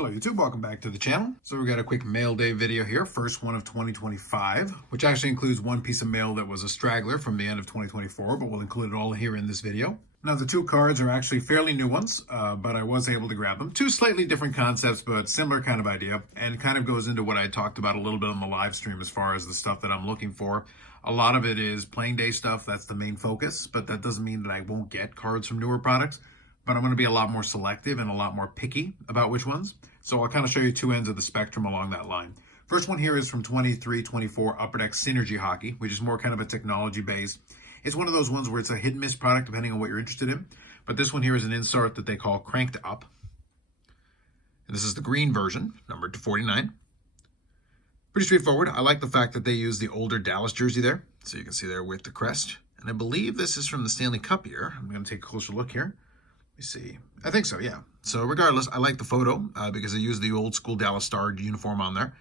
Hello YouTube, welcome back to the channel. So we got a quick mail day video here, first one of 2025, which actually includes one piece of mail that was a straggler from the end of 2024, but we'll include it all here in this video. Now the two cards are actually fairly new ones, but I was able to grab them. Two slightly different concepts, but similar kind of idea, and kind of goes into what I talked about a little bit on the live stream as far as the stuff that I'm looking for. A lot of it is playing day stuff, that's the main focus, but that doesn't mean that I won't get cards from newer products. But I'm going to be a lot more selective and a lot more picky about which ones. So I'll kind of show you two ends of the spectrum along that line. First one here is from 23-24 Upper Deck Synergy Hockey, which is more kind of a technology based. It's one of those ones where it's a hit and miss product depending on what you're interested in. But this one here is an insert that they call Cranked Up. And this is the green version, numbered to 49. Pretty straightforward. I like the fact that they use the older Dallas jersey there. So you can see there with the crest. And I believe this is from the Stanley Cup year. I'm going to take a closer look here. See, I think so, yeah. So regardless, I like the photo because they used the old school Dallas Star uniform on there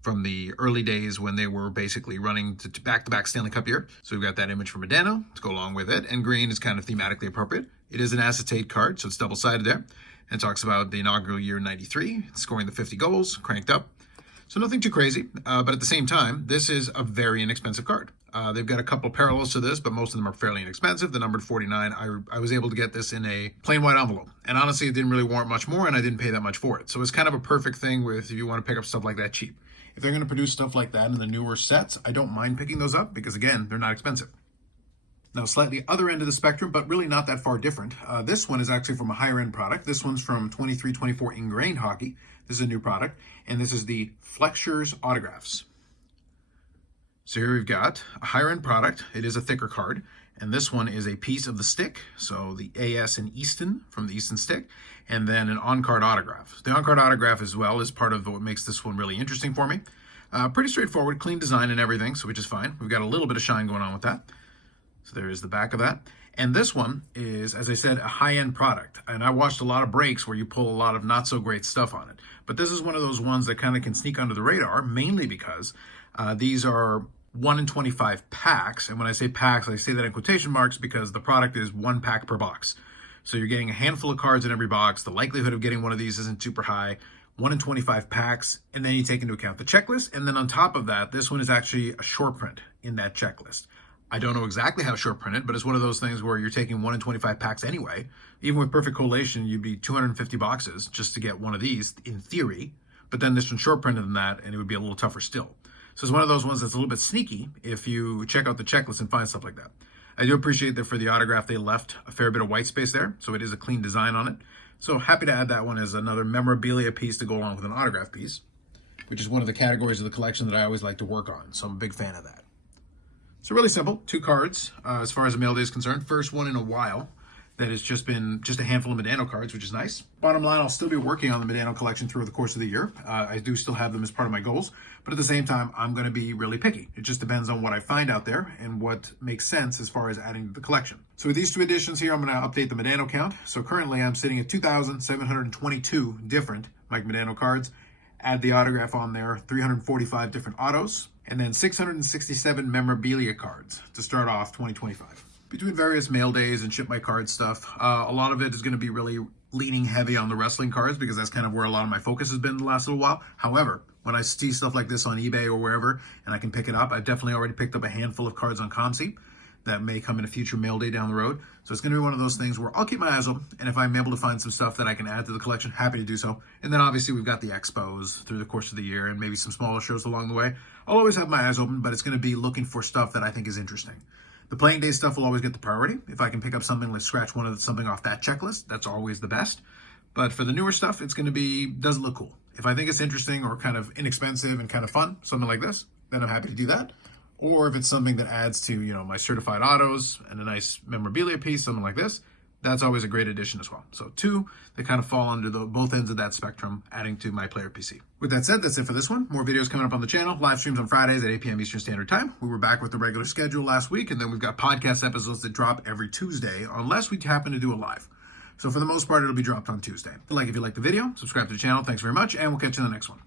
from the early days when they were basically running to back-to-back Stanley Cup year. So we've got that image from Modano to go along with it, and green is kind of thematically appropriate. It is an acetate card, so it's double-sided there, and it talks about the inaugural year 93, scoring the 50 goals, cranked up. So nothing too crazy, but at the same time, this is a very inexpensive card. They've got a couple parallels to this, but most of them are fairly inexpensive. The numbered 49, I was able to get this in a plain white envelope. And honestly, it didn't really warrant much more, and I didn't pay that much for it. So it's kind of a perfect thing with if you want to pick up stuff like that cheap. If they're going to produce stuff like that in the newer sets, I don't mind picking those up because, again, they're not expensive. Now, slightly other end of the spectrum, but really not that far different. This one is actually from a higher end product. This one's from 23-24 Ingrained Hockey. This is a new product, and this is the Flexures Autographs. So here we've got a higher end product. It is a thicker card, and this one is a piece of the stick. So the AS and Easton from the Easton stick, and then an on-card autograph. The on-card autograph as well is part of what makes this one really interesting for me. Pretty straightforward, clean design and everything, so which is fine. We've got a little bit of shine going on with that. So there is the back of that. And this one is, as I said, a high-end product. And I watched a lot of breaks where you pull a lot of not-so-great stuff on it. But this is one of those ones that kind of can sneak under the radar, mainly because these are 1 in 25 packs. And when I say packs, I say that in quotation marks because the product is 1 pack per box. So you're getting a handful of cards in every box. The likelihood of getting one of these isn't super high. 1 in 25 packs. And then you take into account the checklist. And then on top of that, this one is actually a short print in that checklist. I don't know exactly how short printed, but it's one of those things where you're taking 1 in 25 packs anyway. Even with perfect collation, you'd be 250 boxes just to get one of these in theory. But then this one's short printed than that, and it would be a little tougher still. So it's one of those ones that's a little bit sneaky if you check out the checklist and find stuff like that. I do appreciate that for the autograph, they left a fair bit of white space there. So it is a clean design on it. So happy to add that one as another memorabilia piece to go along with an autograph piece, which is one of the categories of the collection that I always like to work on. So I'm a big fan of that. So really simple, 2 cards as far as the mail day is concerned. First one in a while that has just been a handful of Modano cards, which is nice. Bottom line, I'll still be working on the Modano collection through the course of the year. I do still have them as part of my goals, but at the same time, I'm going to be really picky. It just depends on what I find out there and what makes sense as far as adding to the collection. So with these 2 additions here, I'm going to update the Modano count. So currently I'm sitting at 2,722 different Mike Modano cards. Add the autograph on there, 345 different autos, and then 667 memorabilia cards to start off 2025. Between various mail days and ship my card stuff, a lot of it is going to be really leaning heavy on the wrestling cards because that's kind of where a lot of my focus has been the last little while. However, when I see stuff like this on eBay or wherever and I can pick it up, I've definitely already picked up a handful of cards on Comsi that may come in a future mail day down the road. So it's going to be one of those things where I'll keep my eyes open, and if I'm able to find some stuff that I can add to the collection, happy to do so. And then obviously we've got the expos through the course of the year and maybe some smaller shows along the way. I'll always have my eyes open, but it's going to be looking for stuff that I think is interesting. The playing day stuff will always get the priority. If I can pick up something, like scratch something off that checklist, that's always the best. But for the newer stuff, it's going to be, doesn't look cool. If I think it's interesting or kind of inexpensive and kind of fun, something like this, then I'm happy to do that. Or if it's something that adds to, my certified autos and a nice memorabilia piece, something like this, that's always a great addition as well. So 2 that kind of fall under both ends of that spectrum, adding to my player PC. With that said, that's it for this one. More videos coming up on the channel. Live streams on Fridays at 8 p.m. Eastern Standard Time. We were back with the regular schedule last week, and then we've got podcast episodes that drop every Tuesday, unless we happen to do a live. So for the most part, it'll be dropped on Tuesday. If you like the video, subscribe to the channel. Thanks very much, and we'll catch you in the next one.